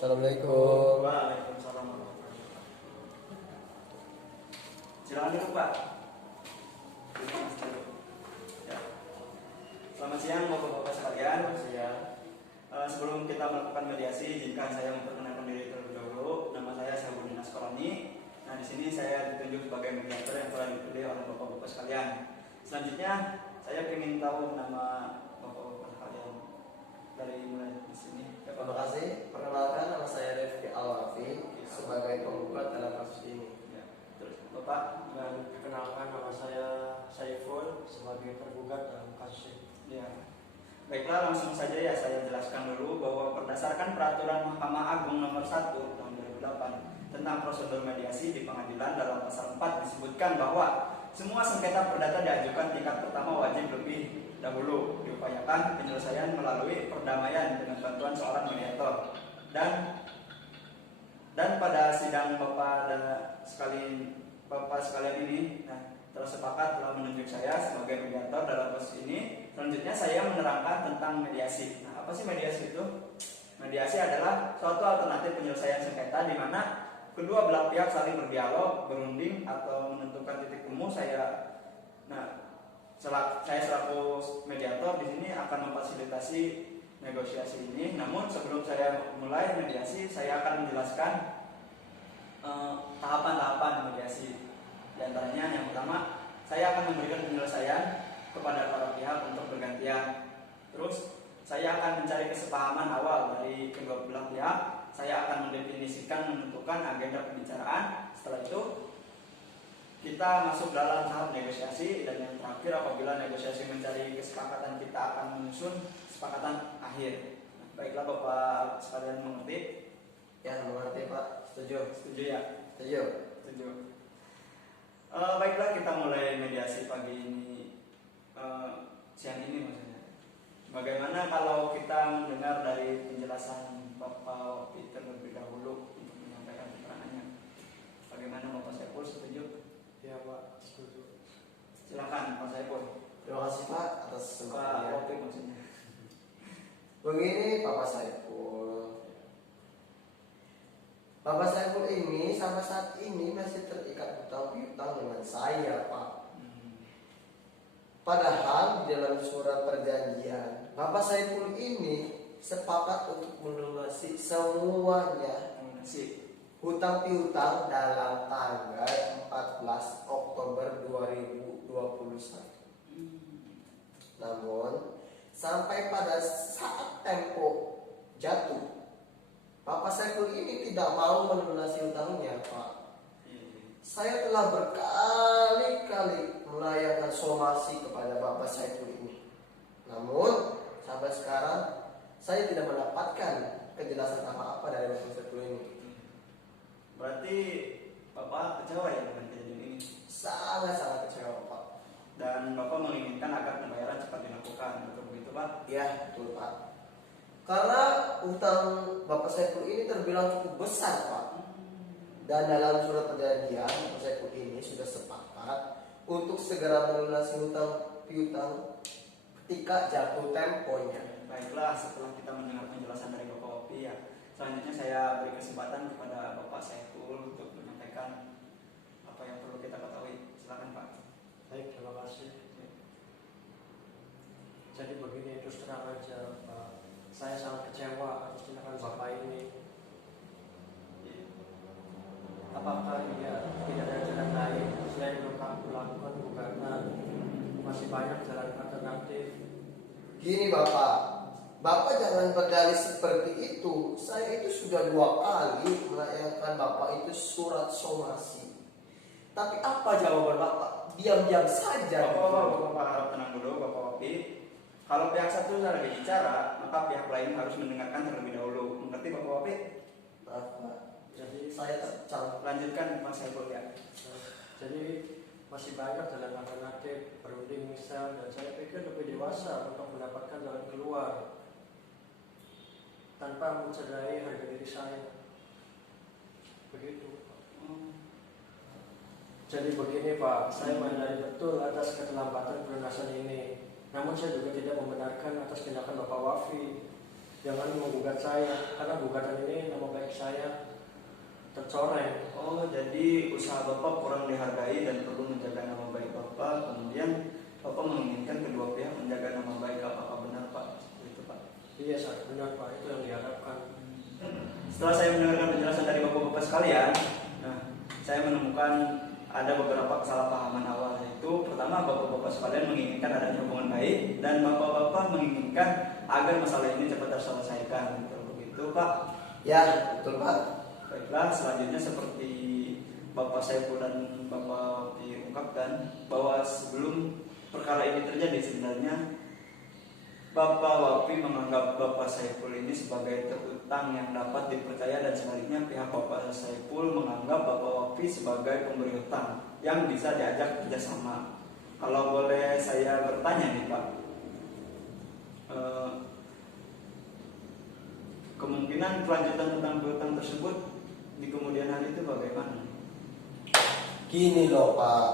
Assalamualaikum. Waalaikumsalam warahmatullahi wabarakatuh. Silakan duduk, Pak. Ya. Selamat siang Bapak-bapak sekalian. Sebelum kita melakukan mediasi, izinkan saya memperkenalkan diri terlebih dahulu. Nama saya Syahbudin Asqalani. Nah, di sini saya ditunjuk sebagai mediator yang telah dipilih oleh Bapak-bapak sekalian. Selanjutnya, saya ingin tahu nama Bapak-bapak sekalian dari mulai di sini. Terima kasih. Perkenalkan, nama saya Rifki Alwafi sebagai penggugat dalam kasus ini. Ya. Terus Bapak, Dan perkenalkan, nama saya Saiful sebagai tergugat dalam kasus ini. ya. Baiklah, langsung saja ya saya jelaskan dulu bahwa berdasarkan peraturan Mahkamah Agung nomor 1 tahun 2008 tentang prosedur mediasi di pengadilan, dalam pasal 4 disebutkan bahwa semua sengketa perdata diajukan tingkat pertama wajib lebih dahulu diupayakan penyelesaian melalui perdamaian dengan bantuan seorang mediator. Dan pada sidang Bapak sekalian ini, telah sepakat telah menunjuk saya sebagai mediator dalam kasus ini. Selanjutnya saya menerangkan tentang mediasi. Nah, apa sih mediasi itu? Mediasi adalah suatu alternatif penyelesaian sengketa di mana kedua belah pihak saling berdialog, berunding atau menentukan titik temu. Saya selaku mediator di sini akan memfasilitasi negosiasi ini. Namun sebelum saya mulai mediasi, saya akan menjelaskan tahapan-tahapan mediasi. Di antaranya yang pertama, saya akan memberikan penyelesaian kepada para pihak untuk bergantian. Terus saya akan mencari kesepahaman awal dari kedua belah pihak. Saya akan mendefinisikan, menentukan agenda pembicaraan. Setelah itu kita masuk dalam tahap negosiasi, dan yang terakhir apabila negosiasi mencari kesepakatan, kita akan menyusun kesepakatan akhir. Baiklah Bapak sekalian mengerti? Ya, mengerti Pak. Setuju. Setuju ya? Setuju. Setuju. Baiklah, kita mulai mediasi pagi ini, siang ini maksudnya. Bagaimana kalau kita mendengar dari penjelasan Bapak Peter terlebih dahulu untuk menyampaikan keterangannya? Bagaimana Bapak Saiful, setuju? Ya Pak, setuju. Silakan Pak Saiful. Terima kasih Pak atas Pak kesempatannya. Opi maksudnya. Begini Bapak Saiful. Bapak Saiful ini sampai saat ini masih terikat hutang piutang dengan saya Pak. Padahal di dalam surat perjanjian Bapak Saiful ini sepakat untuk melunasi semuanya hutang piutang dalam tanggal 14 Oktober 2021. Namun sampai pada saat tempo jatuh, Bapak Saiful ini tidak mau melunasi hutangnya Pak. Saya telah berkali-kali melayangkan somasi kepada Bapak Saiful ini. Namun sampai sekarang saya tidak mendapatkan kejelasan apa-apa dari Bapak Saiful ini. Berarti Bapak kecewa ya dengan kejadian ini? Sangat-sangat kecewa Pak. Dan Bapak menginginkan agar pembayaran cepat dilakukan, betul begitu Pak? Ya betul Pak. Karena utang Bapak Saiful ini terbilang cukup besar Pak. Dan dalam surat perjanjian Bapak Saiful ini sudah sepakat untuk segera melunasi hutang piutang ketika jatuh temponya. Baiklah, setelah kita mendengar penjelasan dari Bapak Opi ya, selanjutnya saya beri kesempatan kepada Bapak Saiful untuk menyampaikan apa yang perlu kita ketahui. Silakan Pak. Baik, terima kasih. Jadi begini, terus terang aja Pak, saya sangat kecewa atas tindakan Bapak ini. Apakah dia tidak ada jalan lain selain melakukan gugatan? Masih banyak jalan alternatif. Gini Bapak jangan berdalih seperti itu. Saya itu sudah 2 kali melayangkan Bapak itu surat somasi. Tapi apa jawaban Bapak? Diam-diam saja. Bapak harap tenang dulu Bapak Opi. Kalau pihak satu sudah bicara, maka pihak lain harus mendengarkan terlebih dahulu. Mengerti Bapak Opi? Maaf Pak. Jadi Saya calon. Lanjutkan Mas Saiful ya. Jadi masih banyak jalan alternatif, berunding misal, dan saya pikir lebih dewasa untuk mendapatkan jalan keluar tanpa mencederai harga diri saya. Begitu. Jadi begini Pak, saya menyadari betul atas keterlambatan pelunasan ini. Namun saya juga tidak membenarkan atas tindakan Bapak Wafi. jangan menggugat saya, karena gugatan ini nama baik saya tercoreng. Oh, jadi usaha Bapak kurang dihargai dan perlu menjaga nama baik Bapak. Kemudian Bapak menginginkan kedua pihak menjaga nama baik. Apakah benar Pak? Itu Pak. Iya, sangat benar Pak, itu yang diharapkan. Setelah saya mendengarkan penjelasan dari Bapak-Bapak sekalian, nah, saya menemukan ada beberapa kesalahpahaman awal, yaitu pertama, Bapak-Bapak sekalian menginginkan adanya hubungan baik dan Bapak-Bapak menginginkan agar masalah ini cepat terselesaikan. Begitu Pak? Ya, betul Pak. Baiklah, selanjutnya seperti Bapak Saiful dan Bapak diungkapkan bahwa sebelum perkara ini terjadi sebenarnya Bapak Wapi menganggap Bapak Saiful ini sebagai terutang yang dapat dipercaya dan sebaliknya pihak Bapak Saiful menganggap Bapak Wapi sebagai pemberi hutang yang bisa diajak kerjasama. Kalau boleh saya bertanya nih Pak, kemungkinan kelanjutan tentang piutang tersebut di kemudian hari itu bagaimana? Gini loh Pak,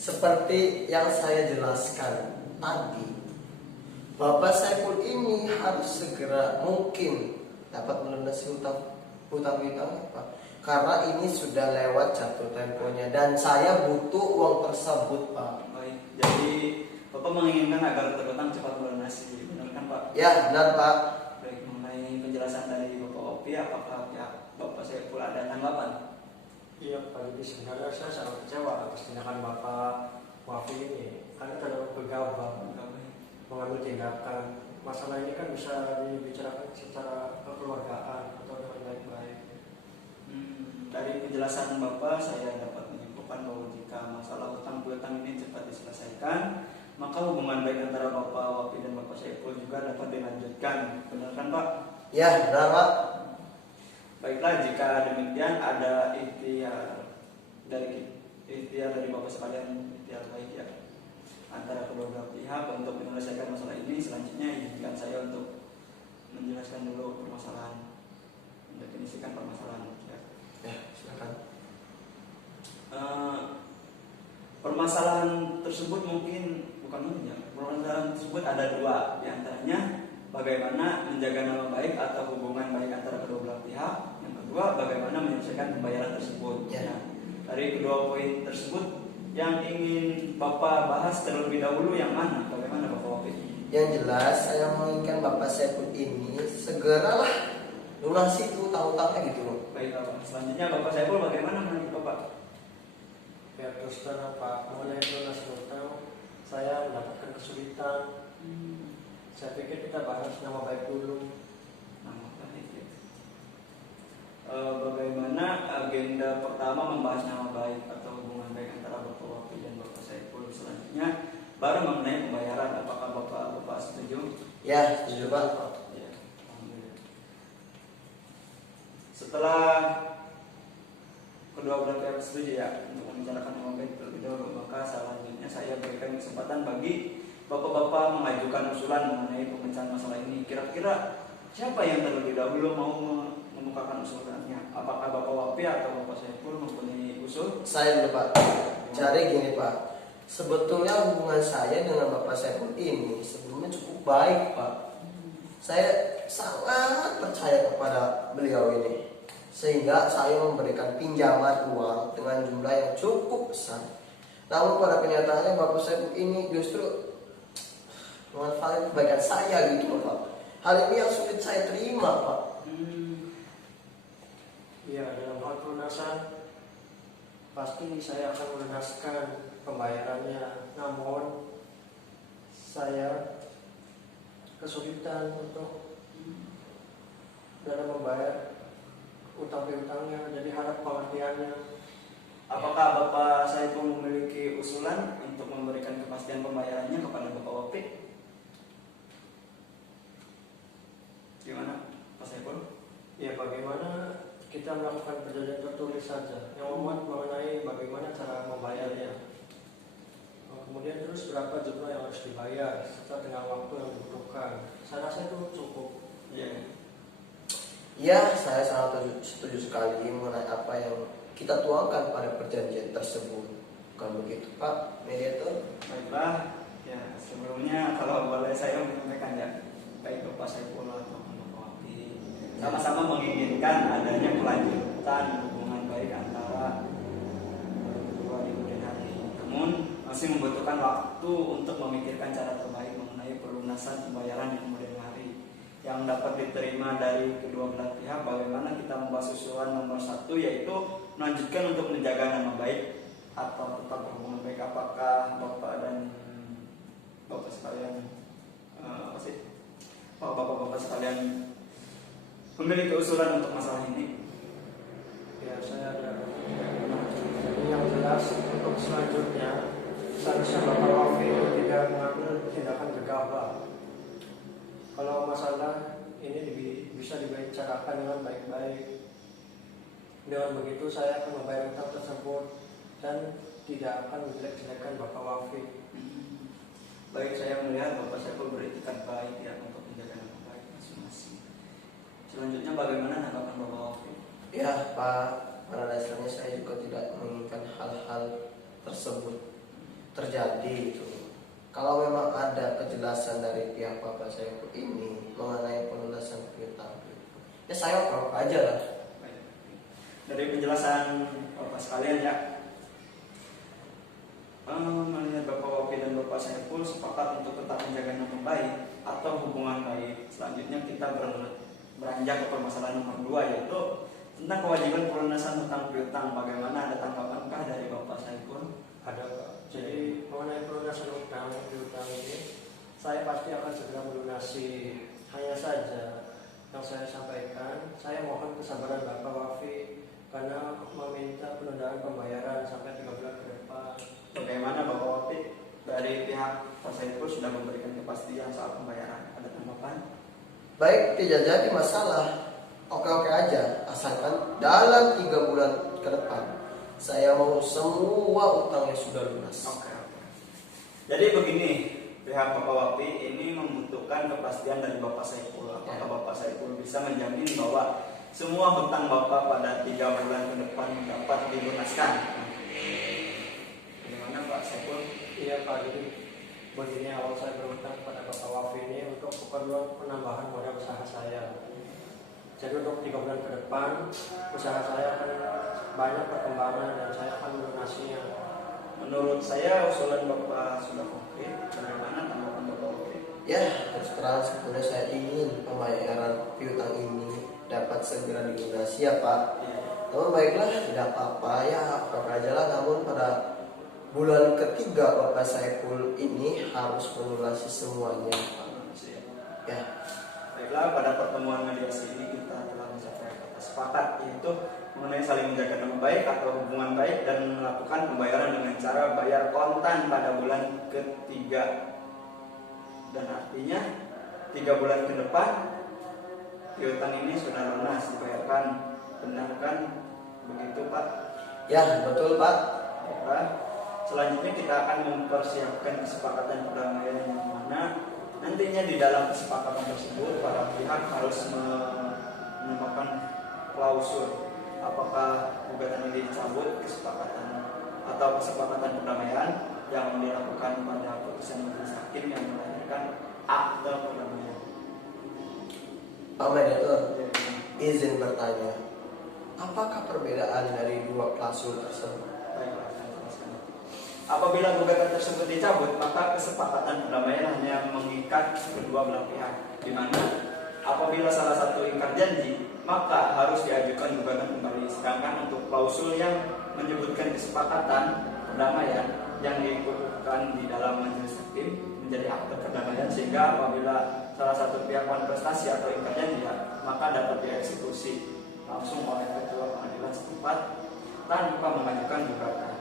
seperti yang saya jelaskan tadi, Bapak Saiful ini harus segera mungkin dapat melunasi hutang-hutangnya Pak, karena ini sudah lewat jatuh temponya dan saya butuh uang tersebut Pak. Baik, jadi Bapak menginginkan agar terutang cepat melunasi, benar kan Pak? Ya, benar Pak. Baik, mengenai penjelasan dari Bapak Opi, apakah pihak Bapak Saiful ada tanggapan? Iya Pak, jadi sebenarnya saya sangat kecewa atas tindakan Bapak Wafi ini, karena terlalu gegabah mengambil tindakan. Masalah ini kan bisa dibicarakan secara kekeluargaan atau dengan baik-baik. Dari penjelasan Bapak, saya dapat menyimpulkan bahwa jika masalah hutang piutang ini cepat diselesaikan, maka hubungan baik antara Bapak Wapi dan Bapak Saiful juga dapat dilanjutkan. Benar kan Pak? Ya, benar Pak. Baiklah, jika demikian ada ikhtiar dari Bapak sekalian, ikhtiar baik ya antara kedua belah pihak untuk menyelesaikan masalah ini. Selanjutnya izinkan saya untuk menjelaskan dulu permasalahan, mendefinisikan permasalahan ya. Ya, silakan. Permasalahan tersebut permasalahan tersebut ada dua, diantaranya bagaimana menjaga nama baik atau hubungan baik antara kedua belah pihak. Yang kedua, bagaimana menyelesaikan pembayaran tersebut. Ya. Nah, dari kedua poin tersebut yang ingin Bapak bahas terlebih dahulu yang mana? Bagaimana Bapak Wapi? Yang jelas saya menginginkan Bapak Saiful ini segeralah lunasi itu utang-utangnya gitu loh. Baik Bapak. Selanjutnya Bapak Saiful bagaimana menurut Bapak? Ya terus terang Pak, mengenai lunas hutang, saya mendapatkan kesulitan. Saya pikir kita bahas nama baik dulu. Nama baik ya. Bagaimana agenda pertama membahas nama baik atau hubungan baik antara Bapak Wapi dan Bapak Saiful. Selanjutnya baru mengenai pembayaran. Apakah Bapak setuju? Ya, setuju Pak. Ya, alhamdulillah. Setelah kedua belah pihak setuju ya untuk membicarakan nama baik terlebih dahulu, maka selanjutnya saya berikan kesempatan bagi Bapak-bapak mengajukan usulan mengenai pemecahan masalah ini. Kira-kira siapa yang terlebih dahulu mau mengemukakan usulannya? Apakah Bapak Wapi atau Bapak Saiful mempunyai usul? Saya dulu Pak. Jadi gini Pak, sebetulnya hubungan saya dengan Bapak Saiful ini sebelumnya cukup baik Pak. Saya sangat percaya kepada beliau ini, sehingga saya memberikan pinjaman uang dengan jumlah yang cukup besar. Namun pada kenyataannya Bapak Saiful ini justru memanfaatkan kebaikan saya gitu loh Pak. Hal ini yang sulit saya terima Pak. Iya, dalam hal pelunasan pasti saya akan melunaskan pembayarannya. Namun saya kesulitan untuk dalam membayar utang piutangnya. Jadi harap pengertiannya. Apakah Bapak Saiful memiliki usulan untuk memberikan kepastian pembayarannya kepada Bapak Wapi? Gimana Pak Saiful? Ya bagaimana kita melakukan perjanjian tertulis saja yang memuat mengenai bagaimana cara membayarnya. Kemudian terus berapa jumlah yang harus dibayar serta dengan waktu yang dibutuhkan. Saya rasa itu cukup. Iya. Ya, saya sangat setuju sekali mengenai apa yang kita tuangkan pada perjanjian tersebut. Bukan begitu Pak Mediator? Baiklah. Ya, sebelumnya kalau boleh saya menyampaikan ya. Baik Bapak menginginkan adanya kelanjutan hubungan baik antara kedua di kemudian hari. Namun masih membutuhkan waktu untuk memikirkan cara terbaik mengenai pelunasan pembayaran di kemudian hari yang dapat diterima dari kedua belah pihak. Bagaimana kita membahas usulan nomor 1, yaitu melanjutkan untuk menjaga nama baik atau tetap berhubungan baik. Apakah Bapak dan Bapak sekalian Bapak-bapak sekalian memiliki usulan untuk masalah ini? Ya, saya ada. Jadi yang jelas untuk selanjutnya seharusnya Bapak Wafi tidak mengambil tindakan gegabah. Kalau masalah ini bisa dibicarakan dengan baik-baik. Dengan begitu saya akan membayar utang tersebut dan tidak akan menjelek-jelekan Bapak Wafi. Baik, saya melihat Bapak Saiful beretikat baik ya untuk menjaga nama baik masing-masing. Selanjutnya bagaimana tanggapan Bapak Wafi? Ya Pak, pada dasarnya saya juga tidak menginginkan hal-hal tersebut terjadi itu. Kalau memang ada kejelasan dari pihak Bapak Saiful ini mengenai pelunasan piutang, ya saya prok aja lah. Baik. Dari penjelasan Bapak sekalian ya, melihat Bapak Wafi dan Bapak Saiful sepakat untuk tetap menjaga nama baik atau hubungan baik. Selanjutnya kita beranjak ke permasalahan nomor 2, yaitu tentang kewajiban pelunasan hutang piutang. Bagaimana, ada tanggapankah dari Bapak Saiful? Ada Pak. Jadi mengenai pelunasan utang piutang ini, saya pasti akan segera melunasi. Hanya saja yang saya sampaikan, saya mohon kesabaran Bapak Wafi karena meminta penundaan pembayaran sampai 3 bulan ke depan. Bagaimana Bapak Wafi? Dari pihak Pak Saiful sudah memberikan kepastian soal pembayaran. Ada tanggapan? Baik, tidak jadi masalah. Oke-oke aja, asalkan dalam 3 bulan ke depan saya mau semua utangnya sudah lunas. Oke. Jadi begini, pihak Bapak Wafi ini membutuhkan kepastian dari Bapak Saiful. Apakah Bapak Saiful bisa menjamin bahwa semua hutang Bapak pada 3 bulan ke depan dapat dilunaskan? Bagaimana Pak Saiful? Iya Pak, jadi begini, awal saya berhutang kepada Bapak Wafi ini untuk keperluan penambahan modal usaha saya. Jadi untuk 3 bulan ke depan usaha saya akan banyak perkembangan dan saya akan melunasinya. Menurut saya usulan Bapak sudah konkret. Bagaimana tanggapan Bapak Wafi? Ya, terus terang sebetulnya saya ingin pembayaran piutang ini dapat segera dilunasi ya Pak. Namun baiklah, tidak apa-apa ya, apa aja lah. Namun pada bulan ketiga Bapak Saiful ini harus melunasi semuanya Pak. Ya. Baiklah, pada pertemuan mediasi ini kita telah mencapai kata sepakat, yaitu mengenai saling menjaga nama baik atau hubungan baik dan melakukan pembayaran dengan cara bayar kontan pada bulan ketiga. Dan artinya 3 bulan ke depan piutang ini sudah lunas dibayarkan. Benar kan begitu Pak? Ya, betul Pak. Baiklah. Selanjutnya kita akan mempersiapkan kesepakatan perdamaian yang mana nantinya di dalam kesepakatan tersebut para pihak harus menambahkan klausul apakah gugatan ini dicabut kesepakatan atau kesepakatan perdamaian yang dilakukan pada putusan majelis hakim yang melahirkan akte perdamaian. Pak Mediator, izin bertanya, apakah perbedaan dari 2 klausul tersebut? Baiklah, saya jelaskan. Apabila gugatan tersebut dicabut, maka kesepakatan perdamaian hanya mengikat kedua belah pihak, di mana apabila salah satu ingkar janji, maka harus diajukan gugatan kembali. Sedangkan untuk klausul yang menyebutkan kesepakatan perdamaian yang diikukan di dalam majelis hakim menjadi akte perdamaian, sehingga apabila salah satu pihak manifestasi atau ingkar janji, maka dapat dieksekusi langsung oleh ketua pengadilan setempat tanpa mengajukan gugatan.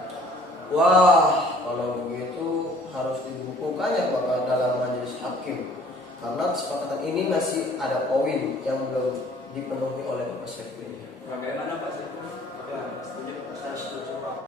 Wah, kalau begitu harus dibukukan ya Bapak dalam majelis hakim. Karena kesepakatan ini masih ada poin yang belum dipenuhi oleh Bapak Saiful. Bagaimana Pak Saiful? Ya, setuju. Saya setuju Pak.